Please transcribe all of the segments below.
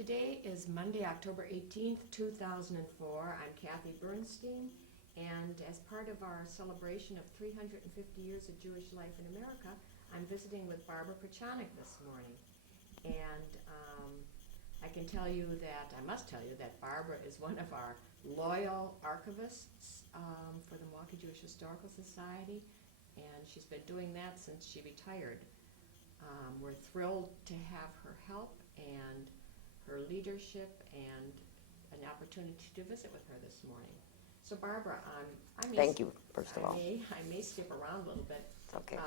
Today is Monday, October 18th, 2004. I'm Kathy Bernstein, and as part of our celebration of 350 years of Jewish life in America, I'm visiting with Barbara Perchonok this morning. And I must tell you that Barbara is one of our loyal archivists for the Milwaukee Jewish Historical Society, and she's been doing that since she retired. We're thrilled to have her help and her leadership and an opportunity to visit with her this morning. So Barbara, Thank you, first of all. I may skip around a little bit. It's okay.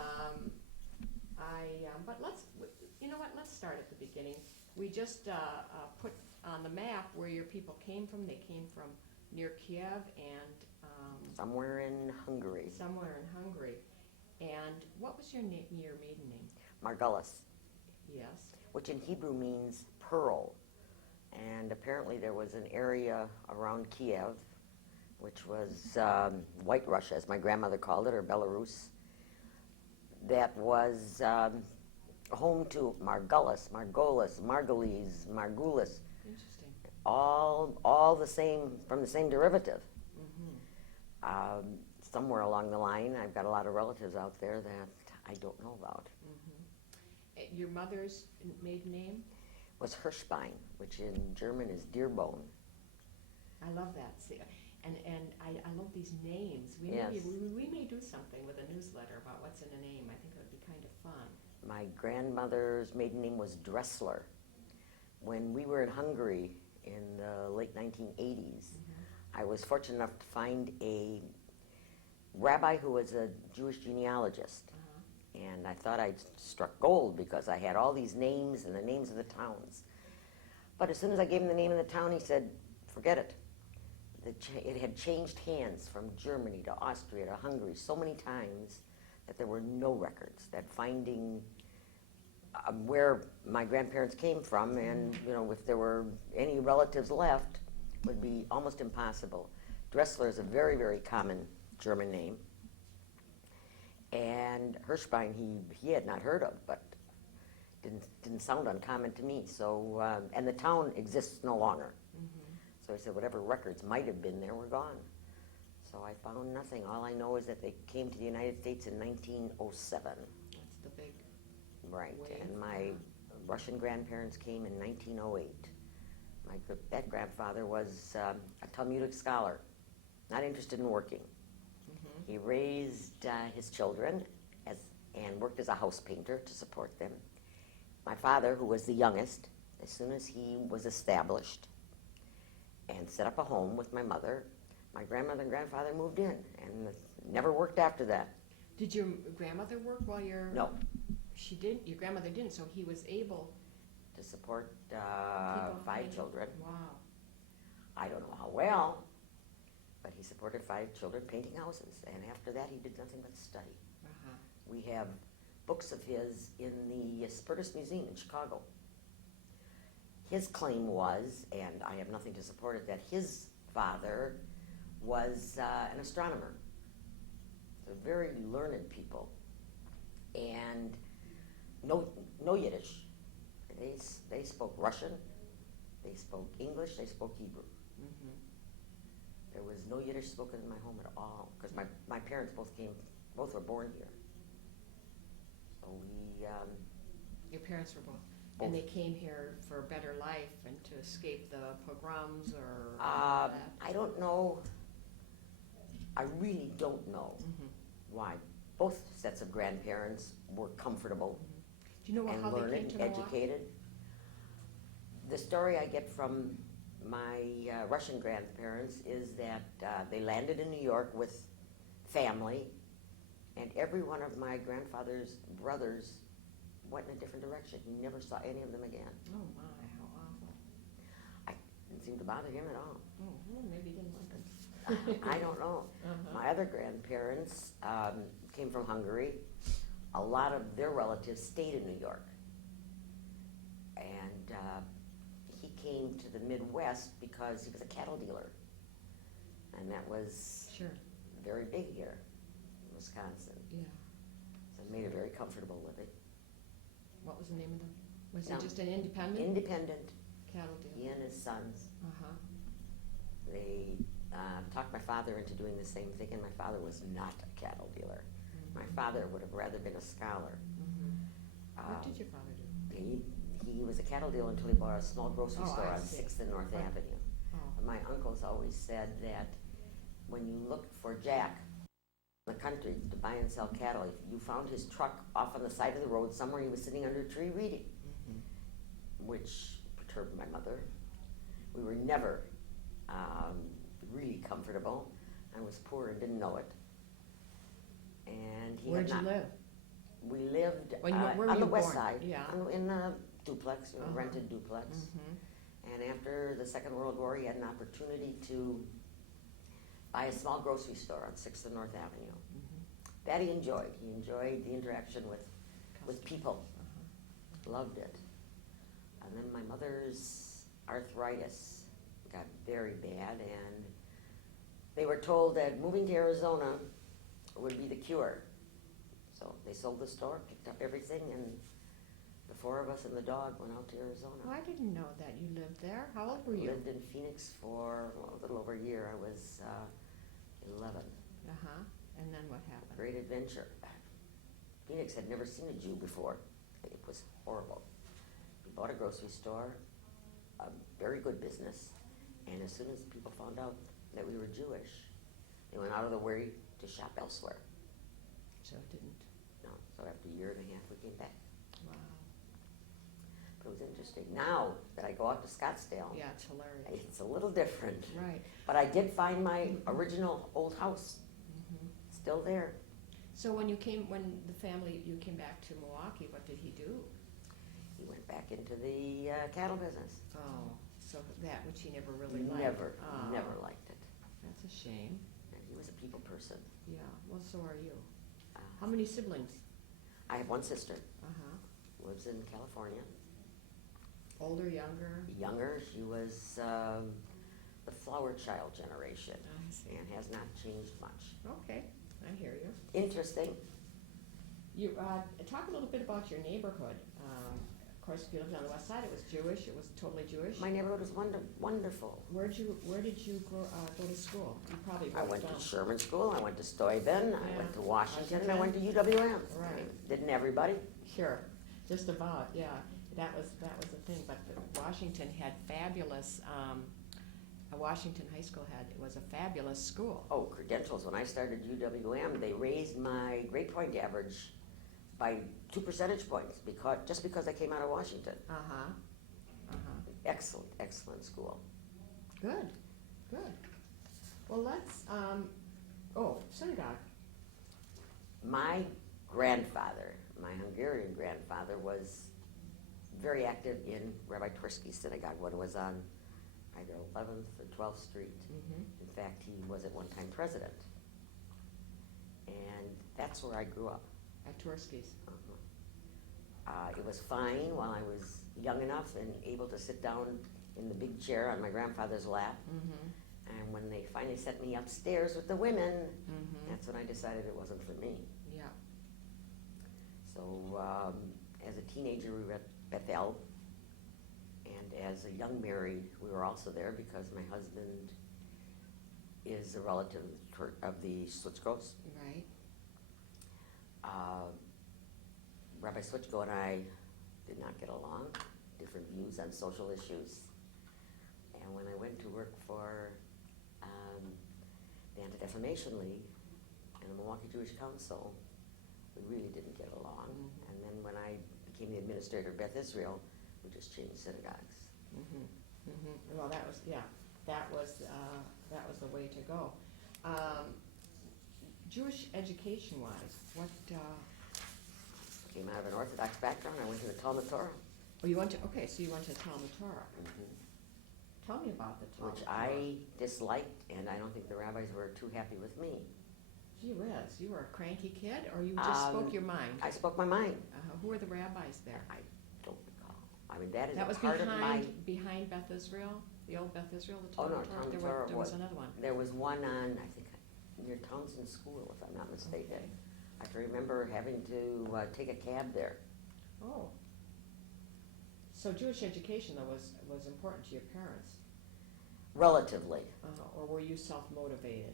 But let's start at the beginning. We just put on the map where your people came from. They came from near Kiev and Somewhere in Hungary. And what was your maiden name? Margulis, Yes. which in Hebrew means pearl. And apparently there was an area around Kiev, which was White Russia, as my grandmother called it, or Belarus, that was home to Margulis, Margulis, Margulis, Interesting. all the same, from the same derivative. Mm-hmm. Somewhere along the line, I've got a lot of relatives out there that I don't know about. Mm-hmm. Your mother's maiden name? Was Hirschbein, which in German is deer bone. I love that. See, and I love these names. We may do something with a newsletter about what's in a name. I think it would be kind of fun. My grandmother's maiden name was Dressler. When we were in Hungary in the late 1980s, I was fortunate enough to find a rabbi who was a Jewish genealogist. And I thought I'd struck gold because I had all these names and the names of the towns. But as soon as I gave him the name of the town, he said, forget it. It had changed hands from Germany to Austria to Hungary so many times that there were no records, that finding where my grandparents came from and if there were any relatives left would be almost impossible. Dressler is a very, very common German name. And Hirschbein, he had not heard of, but didn't sound uncommon to me. So, and the town exists no longer. Mm-hmm. So he said whatever records might have been there were gone. So I found nothing. All I know is that they came to the United States in 1907. That's the big Right, wave. and my Russian grandparents came in 1908. That grandfather was a Talmudic scholar, not interested in working. He raised his children and worked as a house painter to support them. My father, who was the youngest, as soon as he was established and set up a home with my mother, my grandmother and grandfather moved in and never worked after that. Did your grandmother work while your... No. She did? Your grandmother didn't, so he was able... To support People 5 children. Wow. I don't know how well, but he supported 5 children painting houses, and after that he did nothing but study. Uh-huh. We have books of his in the Spertus Museum in Chicago. His claim was, and I have nothing to support it, that his father was an astronomer. So very learned people, and no Yiddish. They spoke Russian, they spoke English, they spoke Hebrew. Mm-hmm. There was no Yiddish spoken in my home at all, because my parents both were born here. So we... Your parents were both. And they came here for a better life and to escape the pogroms or that? I don't know. I really don't know why. Both sets of grandparents were comfortable Do you know how and they learned, came to Milwaukee? educated. The story I get from my Russian grandparents is that they landed in New York with family, and every one of my grandfather's brothers went in a different direction. He never saw any of them again. Oh my, how awful. It didn't seem to bother him at all. Oh, well, maybe he didn't like them. I don't know. My other grandparents came from Hungary. A lot of their relatives stayed in New York. And he came to the Midwest because he was a cattle dealer. And that was very big here in Wisconsin. Yeah. So it made a very comfortable living. What was the name of them? Was No. it just an independent? Independent Cattle dealer. He and his sons. Uh-huh. They talked my father into doing the same thing, and my father was not a cattle dealer. Mm-hmm. My father would have rather been a scholar. Mm-hmm. What did your father do? He was a cattle dealer until he bought a small grocery store I on see. 6th and North Right. Avenue. Oh. My uncles always said that when you looked for Jack in the country to buy and sell cattle, if you found his truck off on the side of the road somewhere, he was sitting under a tree reading, which perturbed my mother. We were never really comfortable. I was poor and didn't know it. And he Where'd had you not, live? We lived When you- where were on the you west born? side, Yeah. in a duplex, a Uh-huh. rented duplex. And after the Second World War, he had an opportunity to buy a small grocery store on 6th and North Avenue. That he enjoyed. He enjoyed the interaction with people. Loved it. And then my mother's arthritis got very bad, and they were told that moving to Arizona would be the cure. So they sold the store, picked up everything, and the four of us and the dog went out to Arizona. Oh, I didn't know that you lived there. How old were you? Lived in Phoenix for a little over a year. I was 11. Uh-huh. And then what happened? Great adventure. Phoenix had never seen a Jew before. It was horrible. We bought a grocery store, a very good business, and as soon as people found out that we were Jewish, they went out of their way to shop elsewhere. So it didn't. No, so after a year and a half, we came back. Wow. But it was interesting. Now that I go out to Scottsdale, Yeah, it's hilarious. it's a little different. Right. But I did find my original old house still there. So when you came came back to Milwaukee, what did he do? He went back into the cattle business. Oh, so that which he never really liked. Never liked it. That's a shame. And he was a people person. Yeah. Well, so are you. Uh, How many siblings? I have one sister, Uh-huh. lives in California. Older, younger? Younger, she was the flower child generation I see. and has not changed much. Okay, I hear you. Interesting. You talk a little bit about your neighborhood. Of course, if you lived on the west side, it was Jewish. It was totally Jewish. My neighborhood was wonderful. Where did you go to school? You probably I wrote went it down. to Sherman School, I went to Stuyvesant, I Yeah. went to Washington, and I went to UWM. Right. Didn't everybody? Sure, just about, yeah. That was the thing, but Washington had fabulous, Washington High School was a fabulous school. Oh, credentials. When I started UWM, they raised my grade point average by 2 percentage points just because I came out of Washington. Uh-huh, uh-huh. Excellent, excellent school. Good, good. Well, let's, synagogue. My grandfather, my Hungarian grandfather, was very active in Rabbi Twersky's synagogue when it was on either 11th or 12th Street. In fact, he was at one time president. And that's where I grew up. At Twersky's. It was fine while I was young enough and able to sit down in the big chair on my grandfather's lap. And when they finally sent me upstairs with the women, that's when I decided it wasn't for me. Yeah. So as a teenager, we were at Bethel. And as a young married, we were also there because my husband is a relative of the Switchkos. Right. Rabbi Switchko and I did not get along, different views on social issues. And when I went to work for the Anti-Defamation League and the Milwaukee Jewish Council, we really didn't get along. And then when I became the administrator of Beth Israel, we just changed synagogues. Well, that was the way to go. Jewish education-wise, what? Came out of an Orthodox background. I went to the Talmud Torah. Oh, you went to Talmud Torah. Tell me about the Talmud Which Torah. I disliked, and I don't think the rabbis were too happy with me. Gee whiz, you were a cranky kid, or you just spoke your mind? I spoke my mind. Who were the rabbis there? I don't recall. I mean, that is That was part of my... behind Beth Israel, the old Beth Israel, the Oh, no, Talmud Torah? Talmud There Torah was another one. There was one on, I think, near Townsend School, if I'm not mistaken. Okay. I can remember having to take a cab there. Oh. So Jewish education, though, was important to your parents, Relatively. or were you self-motivated?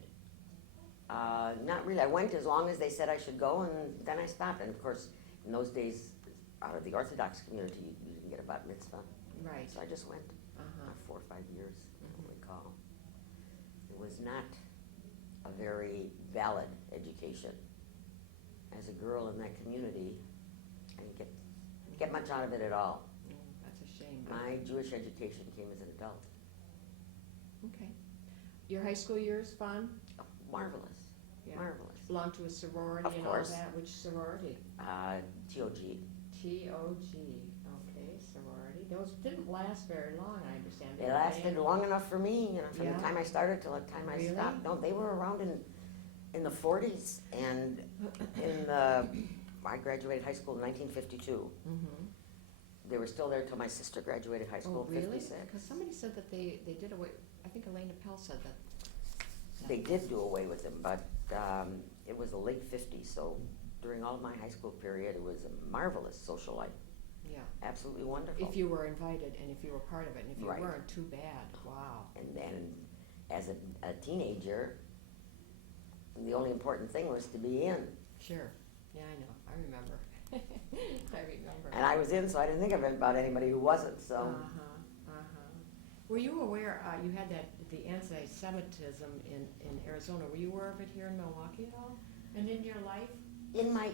Not really. I went as long as they said I should go, and then I stopped. And of course, in those days, out of the Orthodox community, you didn't get a bat mitzvah. Right. So I just went 4 or 5 years, I don't recall. It was not a very valid education. As a girl in that community, I didn't get much out of it at all. That's a shame. My Jewish education came as an adult. Okay. Your high school years fun? Oh, marvelous. Yeah. Marvelous. Belonged to a sorority Of and course. all that? Which sorority? TOG. TOG. Okay, sorority. Those didn't last very long, I understand. They lasted long enough for me, from Yeah. the time I started till the time I Really? stopped. No, they were around in the 40s, and I graduated high school in 1952. Mm-hmm. They were still there till my sister graduated high school Oh, in really? 56. Because somebody said that they did away, I think Elena Pell said that. They did do away with them, but it was the late 50s, so during all of my high school period, it was a marvelous social life. Yeah. Absolutely wonderful. If you were invited and if you were part of it, and if you Right. weren't, too bad. Wow. And then, as a teenager, the only important thing was to be in. Sure. Yeah, I know. I remember. I remember. And I was in, so I didn't think about anybody who wasn't, so. Were you aware, you had the anti-Semitism in Arizona, were you aware of it here in Milwaukee at all? And in your life? In my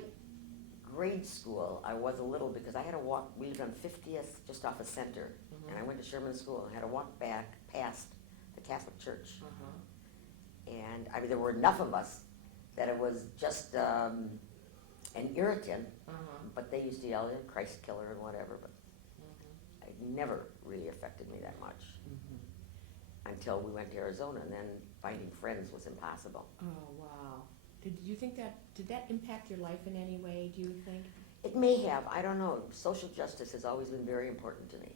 grade school, I was a little, because I had to walk, we lived on 50th, just off of Center, and I went to Sherman School, and I had to walk back past the Catholic Church. And, I mean, there were enough of us that it was just an irritant, but they used to yell, Christ killer and whatever, but it never really affected me that much until we went to Arizona, and then finding friends was impossible. Oh, wow. Did that impact your life in any way, do you think? It may have, I don't know. Social justice has always been very important to me,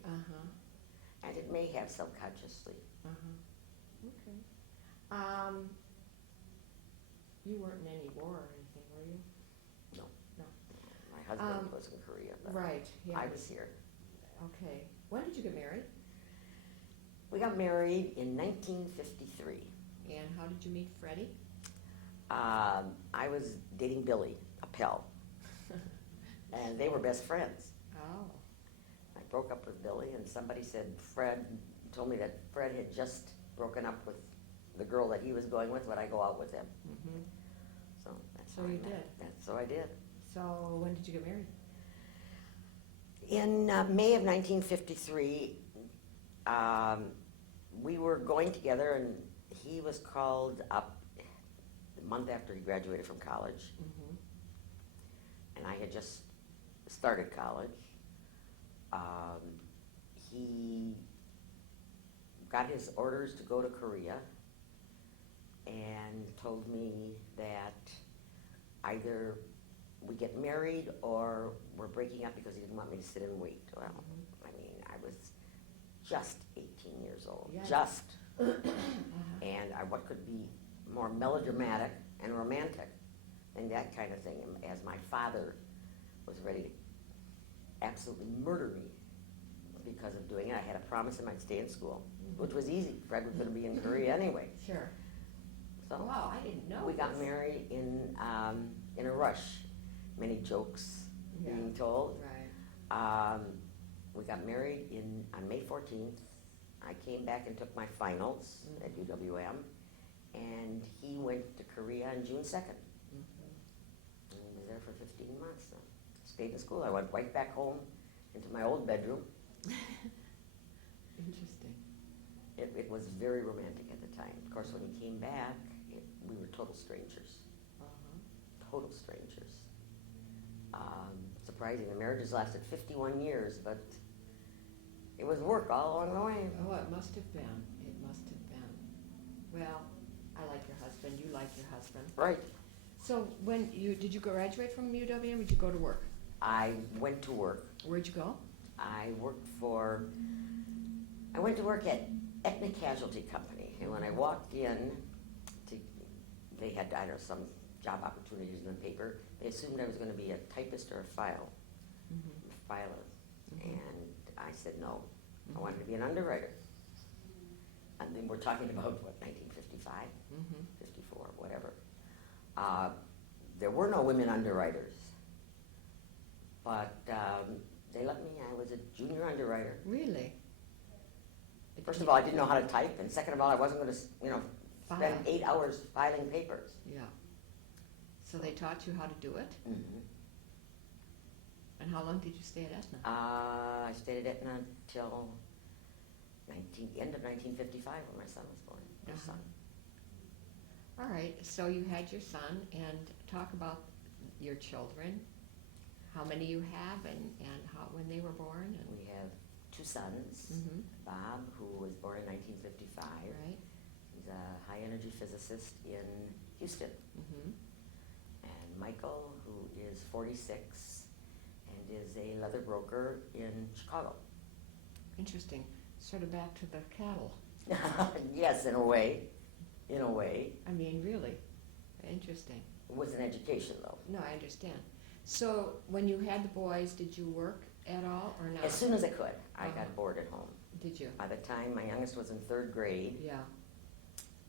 and it may have subconsciously. Okay. You weren't in any war or anything, were you? No. No. My husband was in Korea, but Right, yeah. I was here. Okay. When did you get married? We got married in 1953. And how did you meet Freddie? I was dating Billy, a pal, and they were best friends. Oh. I broke up with Billy, and somebody said told me that Fred had just broken up with the girl that he was going with, would I go out with him? So that's So how I you met. So I did. So when did you get married? In May of 1953, we were going together, and he was called up the month after he graduated from college, and I had just started college. He got his orders to go to Korea and told me that either we get married or we're breaking up because he didn't want me to sit and wait. Well, I mean, I was just 18 years old, Yeah. just. And what could be more melodramatic and romantic than that kind of thing, as my father was ready to absolutely murder me because of doing it. I had to promise him I'd stay in school, which was easy. Fred was going to be in Korea anyway. Sure. So Wow, I didn't know we got this. married in a rush. Many jokes Yeah. being told. Right. We got married on May 14th. I came back and took my finals at UWM, and he went to Korea on June 2nd. And he was there for 15 months. So stayed in school. I went right back home into my old bedroom. Interesting. It was very romantic at the time. Of course, when he came back, we were total strangers. Total strangers. Surprising. The marriages lasted 51 years, but it was work all along the way. Oh, it must have been. It must have been. Well, I like your husband. You like your husband. Right. So did you graduate from UWM or did you go to work? I went to work. Where'd you go? I went to work at Aetna Casualty Company, and when I walked in, they had, I don't know, some job opportunities in the paper. They assumed I was going to be a typist or a filer. And I said no. I wanted to be an underwriter. And then we're talking about, what, 1955, 54, whatever. There were no women underwriters. But they let me, I was a junior underwriter. Really? First of all, I didn't know how to type, and second of all, I wasn't going to, spend File. 8 hours filing papers. Yeah. So they taught you how to do it? Mm-hmm. And how long did you stay at Aetna? I stayed at Aetna until the end of 1955 when my son was born. My Uh-huh. son. All right, so you had your son, and talk about your children, how many you have, and how when they were born. And We have 2 sons. Mhm. Bob, who was born in 1955. Right. He's a high-energy physicist in Houston. Mm-hmm. And Michael, who is 46 and is a leather broker in Chicago. Interesting. Sort of back to the cattle. Yes, in a way. In a way. I mean, really. Interesting. It was an education, though. No, I understand. So when you had the boys, did you work at all or not? As soon as I could, I Uh-huh. got bored at home. Did you? By the time my youngest was in 3rd grade, Yeah,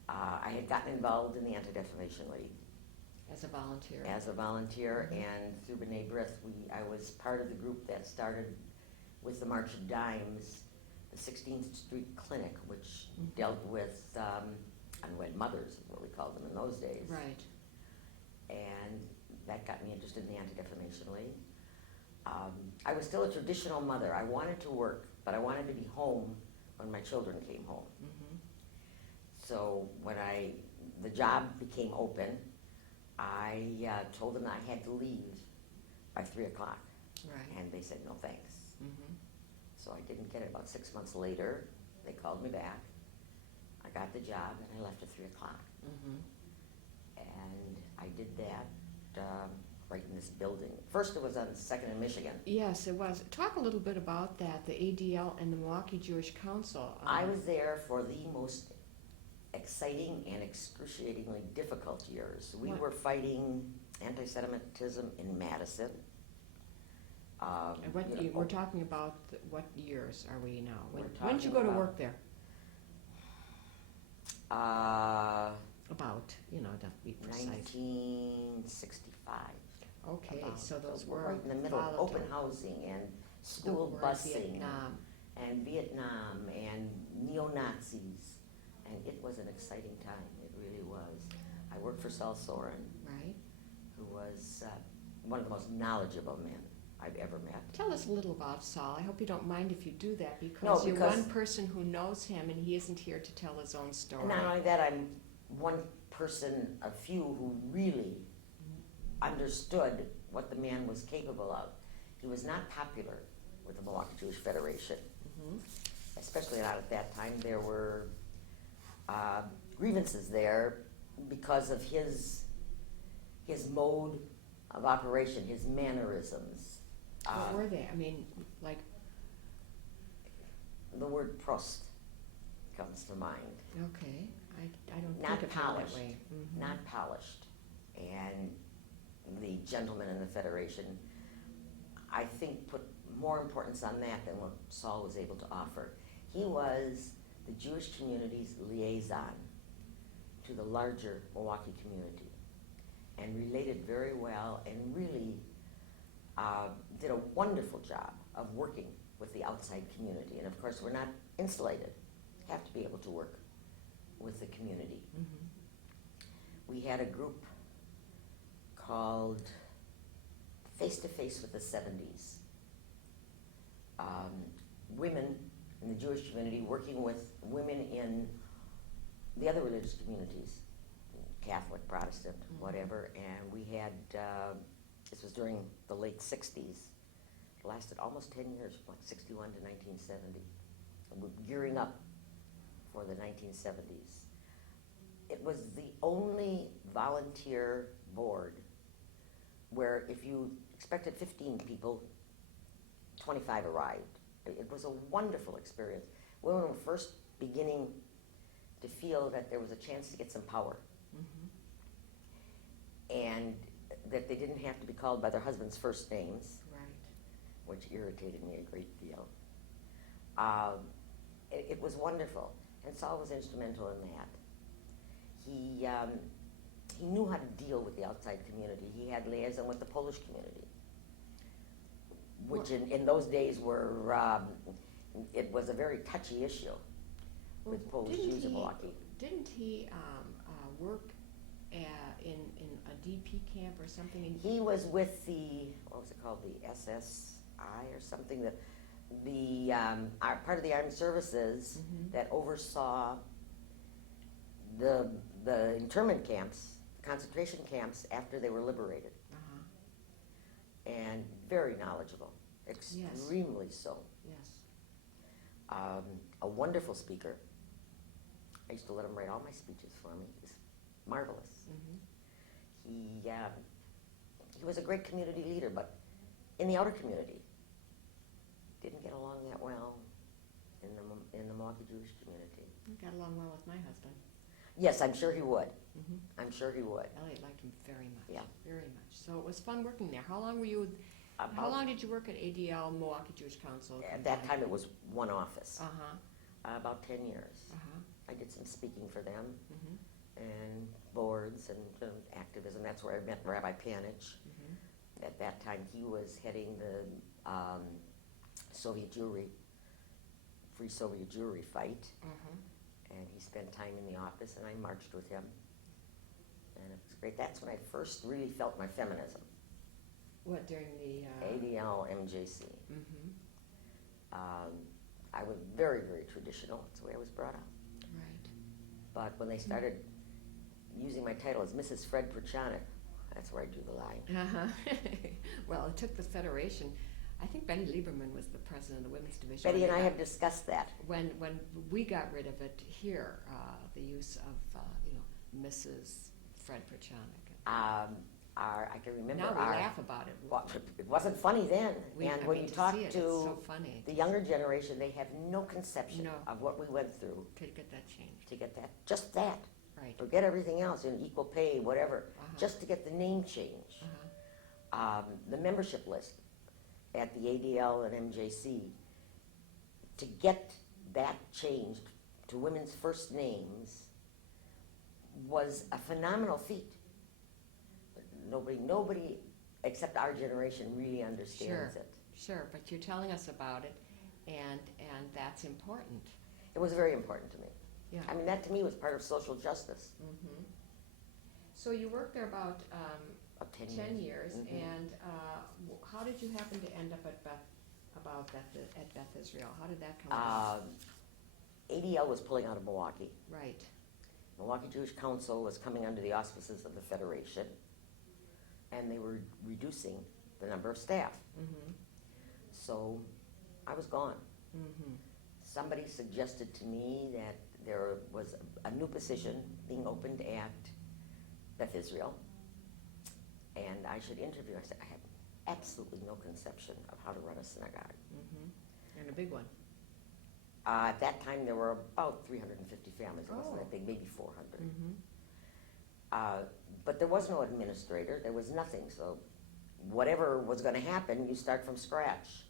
I had gotten involved in the Anti-Defamation League as a volunteer. as a volunteer, Mhm. and through B'nai B'rith, I was part of the group that started with the March of Dimes, the 16th Street Clinic, which Mhm. dealt with unwed mothers, is what we called them in those days. Right. And that got me interested in the Anti-Defamation League. I was still a traditional mother. I wanted to work, but I wanted to be home when my children came home. Mm-hmm. So when the job became open, I told them I had to leave by 3 o'clock. Right. And they said, no thanks. Mm-hmm. So I didn't get it. About 6 months later, they called me back. I got the job and I left at 3 o'clock. Mm-hmm. And I did that right in this building. First it was on 2nd and Michigan. Yes, it was. Talk a little bit about that, the ADL and the Milwaukee Jewish Council. I was there for the most exciting and excruciatingly difficult years. We What? were fighting anti-Semitism in Madison. And what you know, we're talking about, what years are we now? We're When did you go talking to about- work there? About, to be precise. 1965. Okay, about. so those we're were right in the middle, volatile. open housing and The school war, busing Vietnam. and Vietnam and neo-Nazis. And it was an exciting time, it really was. I worked for Saul Soren, Right. who was one of the most knowledgeable men I've ever met. Tell us a little about Saul. I hope you don't mind if you do that, because you're because- one person who knows him and he isn't here to tell his own story. And not only that, I'm one person, a few, who really understood what the man was capable of. He was not popular with the Milwaukee Jewish Federation, Mhm. especially not at that time. There were grievances there because of his mode of operation, his mannerisms. What were they? I mean, like, The word prost comes to mind. okay, I don't Not think of him polished. that way. Mhm. Not polished. And the gentlemen in the Federation, I think, put more importance on that than what Saul was able to offer. He was the Jewish community's liaison to the larger Milwaukee community and related very well and really did a wonderful job of working with the outside community. And of course, we're not insulated. Have to be able to work with the community. Mhm. We had a group called Face to Face with the 70s. Women in the Jewish community working with women in the other religious communities, Catholic, Protestant, Mhm. whatever. And we had, this was during the late 60s. It lasted almost 10 years, from 61 to 1970. And we're gearing up for the 1970s. It was the only volunteer board where if you expected 15 people, 25 arrived. It was a wonderful experience. Women were first beginning to feel that there was a chance to get some power Mhm. and that they didn't have to be called by their husband's first names, Right. which irritated me a great deal. It was wonderful, and Saul was instrumental in that. He knew how to deal with the outside community. He had liaison with the Polish community, which in those days it was a very touchy issue with Polish Jews in Milwaukee. Didn't he work in a DP camp or something? He was with what was it called, the SSI or something, part of the armed services that oversaw the internment camps, concentration camps after they were liberated. And very knowledgeable, extremely so. Yes. A wonderful speaker. I used to let him write all my speeches for me. He was marvelous. He was a great community leader, but in the outer community, didn't get along that well in the Milwaukee Jewish community. He got along well with my husband. Yes, I'm sure he would. I'm sure he would. Elliot liked him very much. Yeah. Very much. So it was fun working there. How long did you work at ADL, Milwaukee Jewish Council? At that time, it was one office. About 10 years. I did some speaking for them and boards and activism. That's where I met Rabbi Panich. At that time, he was heading the Soviet Jewry, Free Soviet Jewry fight. And he spent time in the office, and I marched with him. And it was great. That's when I first really felt my feminism. What, during the... ADL, MJC. I was very, very traditional. That's the way I was brought up. Right. But when they started using my title as Mrs. Fred Perchonok, that's where I drew the line. Well, it took the Federation. I think Betty Lieberman was the president of the women's division. Betty and I have discussed that. When we got rid of it here, the use of Mrs. Fred Perchonok. I can remember. Now we laugh about it. Well, it wasn't funny then. And when you talk it's to so funny. the younger generation, they have no conception of what we went through To get that changed. to get that. Just that. Right. Forget everything else, equal pay, whatever. Just to get the name changed. The membership list at the ADL and MJC, to get that changed to women's first names was a phenomenal feat. But nobody except our generation really understands it. Sure, but you're telling us about it, and that's important. It was very important to me. Yeah. I mean, that to me was part of social justice. So you worked there about 10 years, and how did you happen to end up at Beth Israel? How did that come about? ADL was pulling out of Milwaukee. Right. Milwaukee Jewish Council was coming under the auspices of the Federation, and they were reducing the number of staff. So I was gone. Somebody suggested to me that there was a new position being opened at Beth Israel, and I should interview. I said, I have absolutely no conception of how to run a synagogue. And a big one. At that time, there were about 350 families. It wasn't that big, maybe 400. But there was no administrator. There was nothing. So whatever was going to happen, you start from scratch.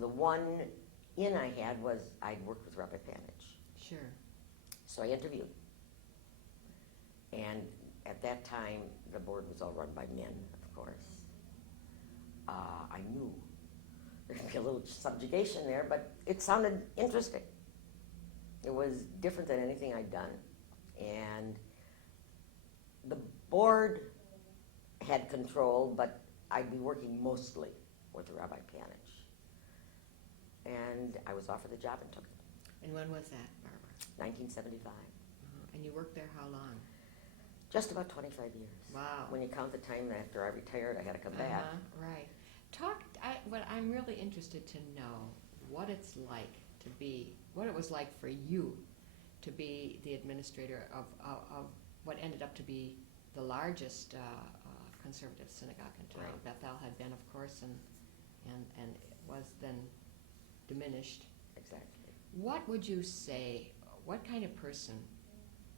The one in I had was I'd worked with Rabbi Panich. Sure. So I interviewed. And at that time, the board was all run by men, of course. I knew there'd be a little subjugation there, but it sounded interesting. It was different than anything I'd done. And the board had control, but I'd be working mostly with Rabbi Panich. And I was offered the job and took it. And when was that, Barbara? 1975. And you worked there how long? Just about 25 years. Wow. When you count the time after I retired, I had to come back. Right. What I'm really interested to know what it's like to be, what it was like for you to be the administrator of what ended up to be the largest conservative synagogue in town. Right. Bethel had been, of course, and was then diminished. Exactly. What would you say, what kind of person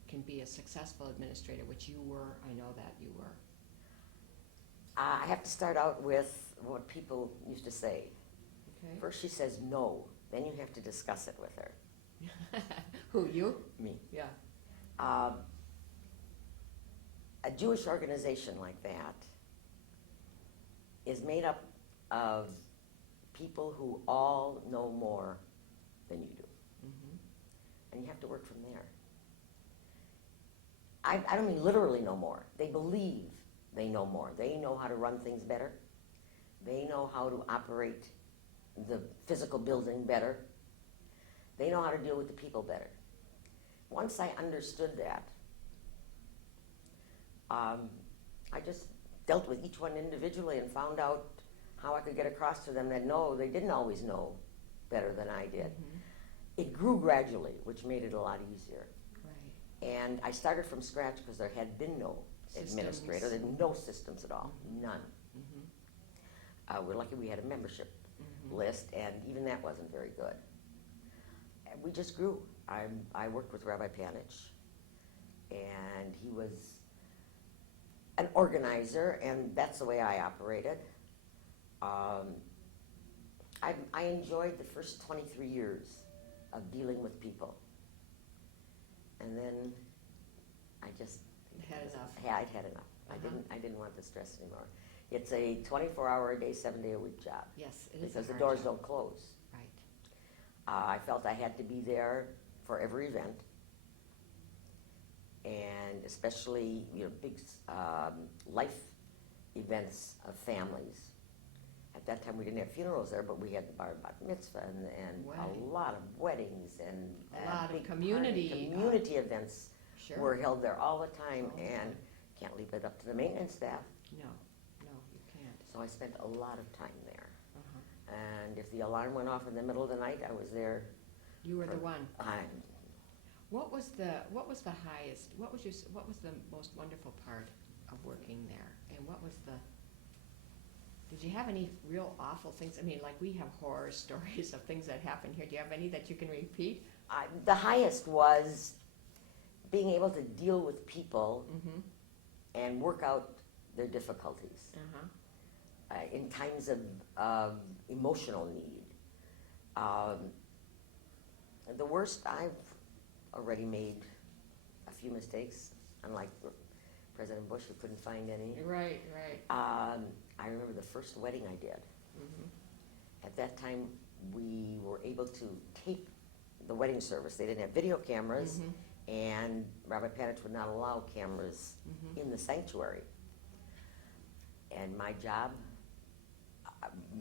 can be a successful administrator, which you were? I know that you were. I have to start out with what people used to say. Okay. First she says no, then you have to discuss it with her. Who, you? Me. Yeah. A Jewish organization like that is made up of people who all know more than you do. Mm-hmm. And you have to work from there. I don't mean literally know more. They believe they know more. They know how to run things better. They know how to operate the physical building better. They know how to deal with the people better. Once I understood that, I just dealt with each one individually and found out how I could get across to them that no, they didn't always know better than I did. Mm-hmm. It grew gradually, which made it a lot easier. Right. And I started from scratch because there had been no administrator. There were no systems at all, none. Mm-hmm. We're lucky we had a membership list, and even that wasn't very good. And we just grew. I worked with Rabbi Panich, and he was an organizer, and that's the way I operated. I enjoyed the first 23 years of dealing with people. And then I just Had enough. Yeah, I'd had enough. I didn't want the stress anymore. It's a 24-hour-a-day, 7-day-a-week job. Yes, it is Because a the hard doors job. don't close. Right. I felt I had to be there for every event, and especially big life events of families. At that time, we didn't have funerals there, but we had the bar bat mitzvah and a lot of weddings and A lot of big community events Sure. were held there all the time, All the and time. can't leave it up to the maintenance staff. No, you can't. So I spent a lot of time there. Uh-huh. And if the alarm went off in the middle of the night, I was there. You were the one. I, What was the highest? What was the most wonderful part of working there? And what was the? Did you have any real awful things? I mean, like we have horror stories of things that happen here. Do you have any that you can repeat? the highest was being able to deal with people Mm-hmm. and work out their difficulties Uh-huh. in times of emotional need. The worst, I've already made a few mistakes, unlike President Bush, who couldn't find any. Right, right. I remember the first wedding I did. Mm-hmm. At that time, we were able to tape the wedding service. They didn't have video cameras, Mm-hmm. and Rabbi Panich would not allow cameras Mm-hmm. in the sanctuary. And my job,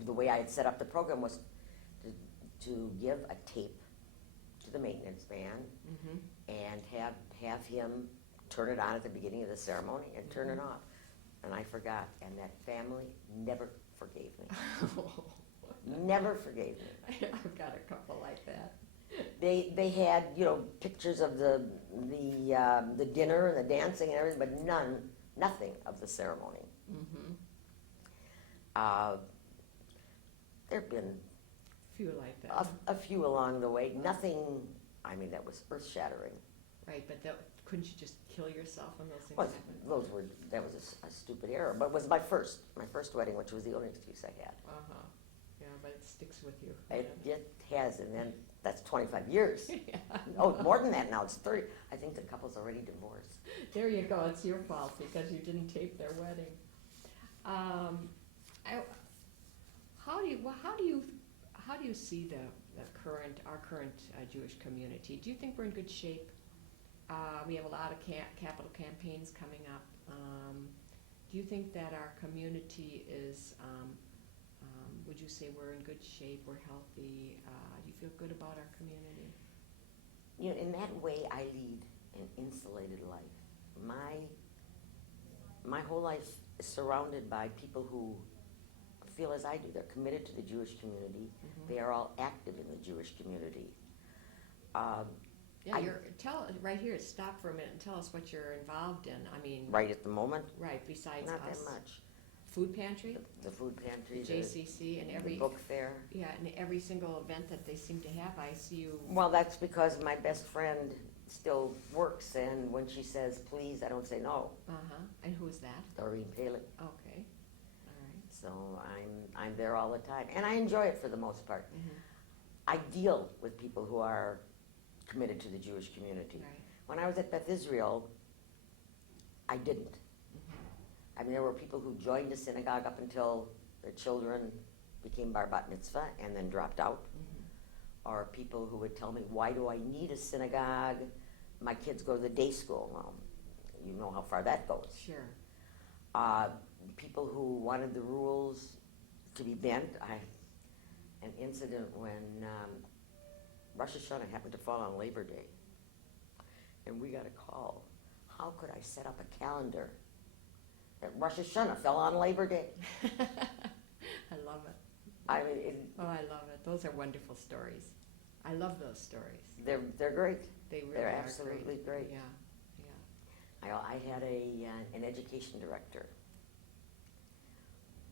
the way I had set up the program, was to give a tape to the maintenance man Mm-hmm. and have him turn it on at the beginning of the ceremony and turn it off. And I forgot, and that family never forgave me. Never forgave me. I've got a couple like that. They had pictures of the dinner and the dancing and everything, but nothing of the ceremony. Mm-hmm. There've been Few like that. a few along the way. Nothing. I mean, that was earth-shattering. Right, but couldn't you just kill yourself when those things Well, happen? that was a stupid error, but it was my first wedding, which was the only excuse I had. Uh-huh. Yeah, but it sticks with you. It has, and then that's 25 years. Yeah. Oh, more than that now. It's 30. I think the couple's already divorced. There you go. It's your fault because you didn't tape their wedding. How do you see our current Jewish community? Do you think we're in good shape? We have a lot of capital campaigns coming up. Do you think that our community is? Would you say we're in good shape? We're healthy. Do you feel good about our community? In that way, I lead an insulated life. My whole life is surrounded by people who feel as I do. They're committed to the Jewish community. Mm-hmm. They are all active in the Jewish community. Yeah, right here. Stop for a minute and tell us what you're involved in. I mean, Right at the moment, right besides not us, that much. food pantry, The food pantry, JCC, and the every book fair. yeah, and every single event that they seem to have, I see you. Well, that's because my best friend still works, and when she says please, I don't say no. And who's that? Doreen Palin. Okay, all right. So I'm there all the time, and I enjoy it for the most part. Mm-hmm. I deal with people who are committed to the Jewish community. Right. When I was at Beth Israel, I didn't. I mean, there were people who joined the synagogue up until their children became bar bat mitzvah and then dropped out. Or people who would tell me, why do I need a synagogue? My kids go to the day school. Well, you know how far that goes. Sure. People who wanted the rules to be bent. An incident when Rosh Hashanah happened to fall on Labor Day. And we got a call. How could I set up a calendar that Rosh Hashanah fell on Labor Day? I love it. I mean, Oh, I love it. Those are wonderful stories. I love those stories. they're great. They really They're are absolutely great. Yeah, yeah. I had an education director,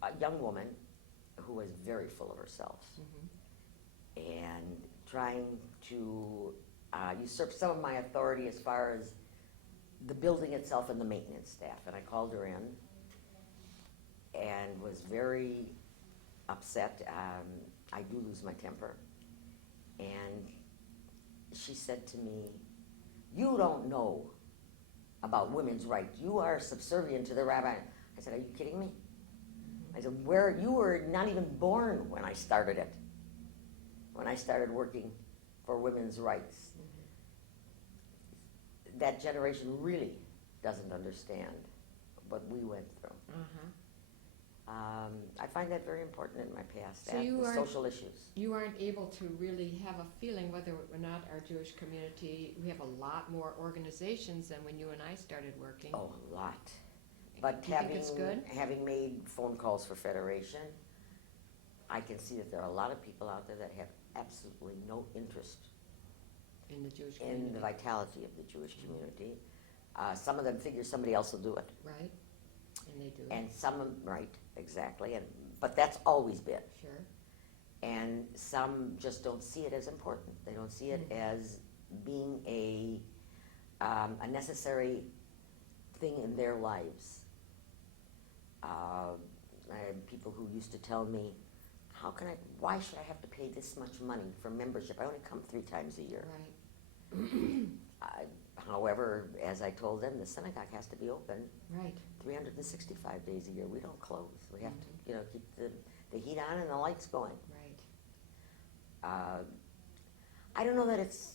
a young woman who was very full of herself and trying to usurp some of my authority as far as the building itself and the maintenance staff. And I called her in and was very upset. I do lose my temper. And she said to me, "You don't know about women's rights. You are subservient to the rabbi." I said, "Are you kidding me?" I said, "Where you were not even born when I started it, when I started working for women's rights." That generation really doesn't understand what we went through. I find that very important in my past, So you the aren't- social issues. You aren't able to really have a feeling whether or not our Jewish community, we have a lot more organizations than when you and I started working. Oh, a lot. But Do you think it's good? having made phone calls for Federation, I can see that there are a lot of people out there that have absolutely no interest In the Jewish in community. the vitality of the Jewish community. Some of them figure somebody else will do it. Right? And they do. And some, right, exactly. But that's always been. Sure. And some just don't see it as important. They don't see it as being a necessary thing in their lives. I had people who used to tell me, why should I have to pay this much money for membership? I only come 3 times a year. Right. However, as I told them, the synagogue has to be open Right. 365 days a year. We don't close. We have to, keep the heat on and the lights going. Right. I don't know that it's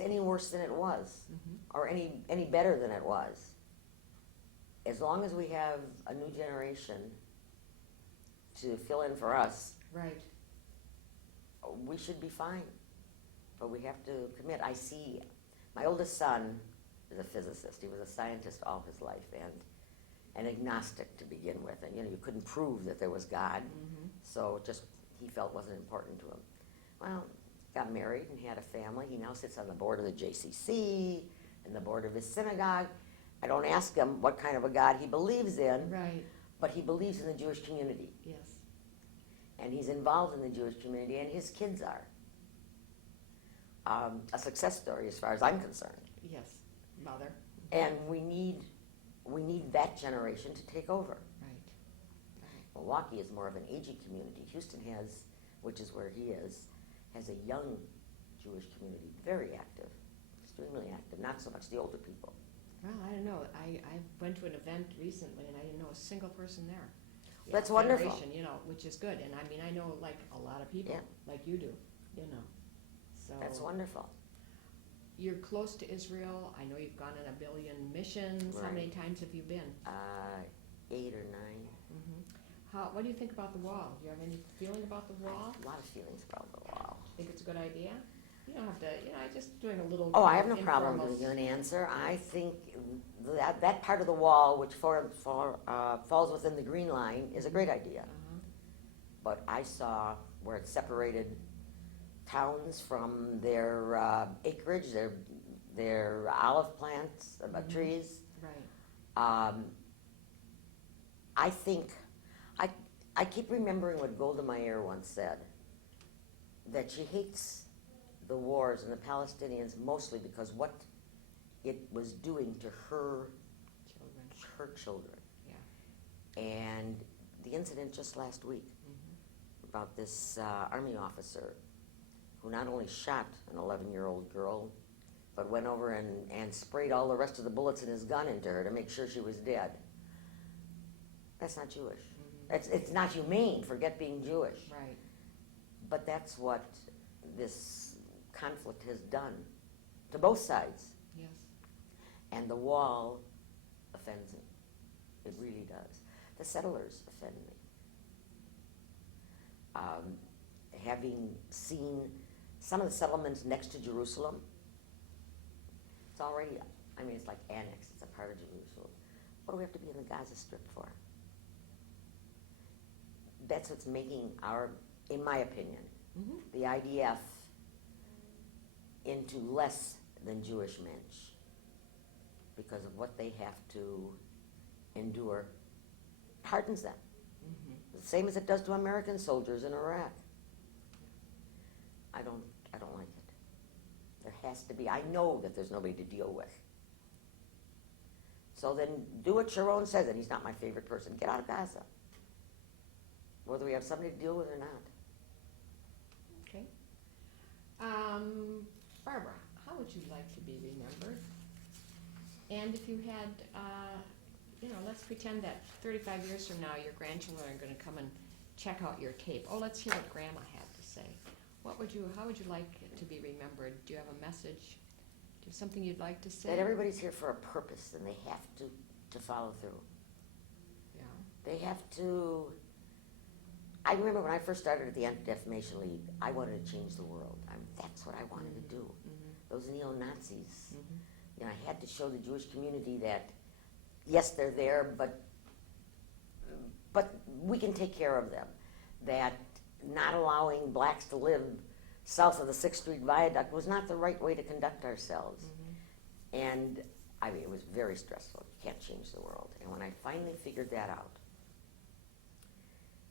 any worse than it was, or any better than it was. As long as we have a new generation to fill in for us, Right. we should be fine. But we have to commit. I see, my oldest son is a physicist. He was a scientist all his life and an agnostic to begin with. And you couldn't prove that there was God, so he felt wasn't important to him. Well, got married and had a family. He now sits on the board of the JCC and the board of his synagogue. I don't ask him what kind of a God he believes in, Right. but he believes in the Jewish community. Yes. And he's involved in the Jewish community, and his kids are. A success story as far as I'm concerned. Yes. Mother. And we need that generation to take over. Right. Right. Milwaukee is more of an aging community. Houston has, which is where he is, has a young Jewish community, very active, extremely active, not so much the older people. Well, I don't know. I went to an event recently and I didn't know a single person there. That's wonderful. Federation, which is good. And I mean, I know like a lot of people, like you do, So That's wonderful. You're close to Israel. I know you've gone on 1 billion missions. How many Right. times have you been? 8 or 9. What do you think about the wall? Do you have any feeling about the wall? A lot of feelings about the wall. Think it's a good idea? You don't have to, I'm just doing a little. Oh, I have no problem informal- giving you an answer. I think that part of the wall, which falls within the green line, is a great idea. But I saw where it separated towns from their acreage, their olive plants, trees. Right. I think, I keep remembering what Golda Meir once said, that she hates the wars and the Palestinians mostly because what it was doing to her children. Yeah. And the incident just last week about this Army officer who not only shot an 11-year-old girl, but went over and sprayed all the rest of the bullets in his gun into her to make sure she was dead. That's not Jewish. It's not humane, forget being Jewish. Right. But that's what this conflict has done to both sides. Yes. And the wall offends me. It really does. The settlers offend me. Having seen some of the settlements next to Jerusalem, it's already, I mean, it's like annexed, it's a part of Jerusalem. What do we have to be in the Gaza Strip for? That's what's making our, in my opinion, the IDF into less than Jewish mensch because of what they have to endure. It hardens them. The same as it does to American soldiers in Iraq. I don't like it. There has to be, I know that there's nobody to deal with. So then do what Sharon says, and he's not my favorite person. Get out of Gaza. Whether we have somebody to deal with or not. Okay. Barbara, how would you like to be remembered? And if you had, let's pretend that 35 years from now your grandchildren are going to come and check out your tape. Oh, let's hear what Grandma had to say. How would you like to be remembered? Do you have a message? Do you have something you'd like to say? That everybody's here for a purpose, and they have to follow through. Yeah. They have to. I remember when I first started at the Anti-Defamation League, I wanted to change the world. That's what I wanted to do. Those neo-Nazis. I had to show the Jewish community that, yes, they're there, but we can take care of them. That not allowing blacks to live south of the 6th Street Viaduct was not the right way to conduct ourselves. And it was very stressful. You can't change the world. And when I finally figured that out,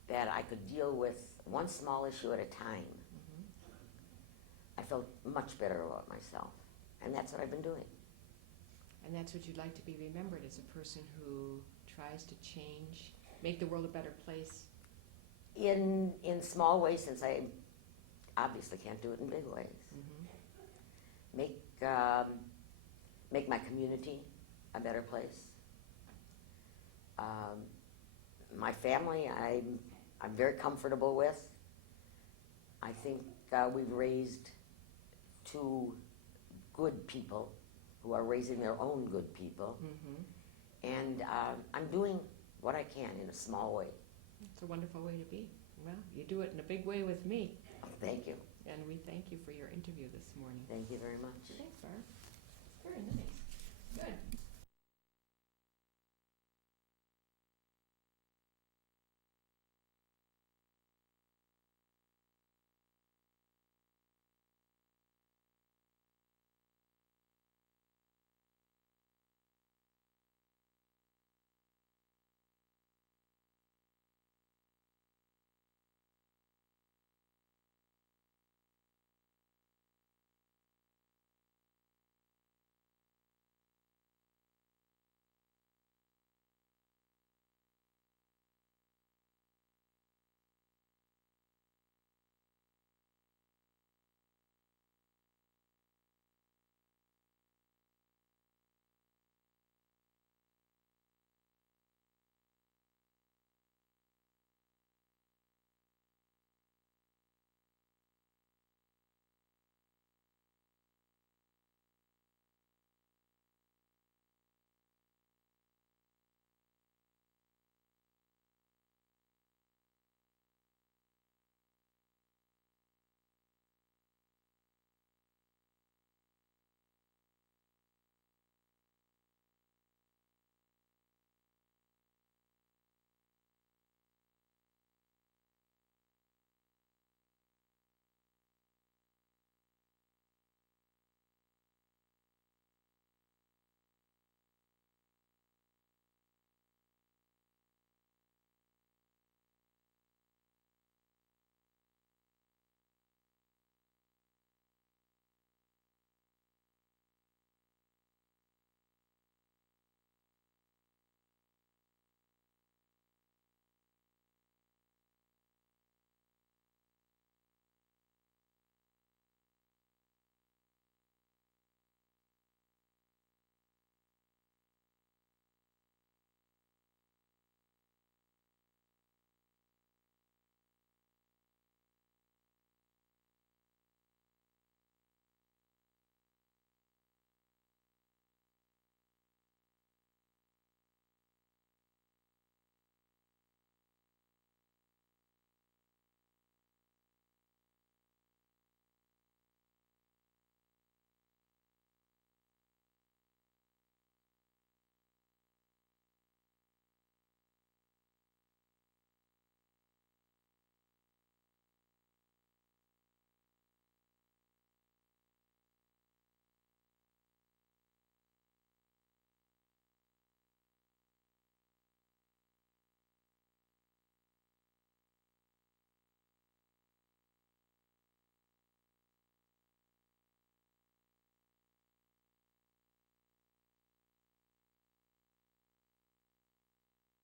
that I could deal with one small issue at a time, I felt much better about myself. And that's what I've been doing. And that's what you'd like to be remembered, as a person who tries to change, make the world a better place. In small ways, since I obviously can't do it in big ways. Make my community a better place. My family, I'm very comfortable with. I think we've raised 2 good people who are raising their own good people. And I'm doing what I can in a small way. It's a wonderful way to be. Well, you do it in a big way with me. Thank you. And we thank you for your interview this morning. Thank you very much. Thanks, Barb. Very nice. Good.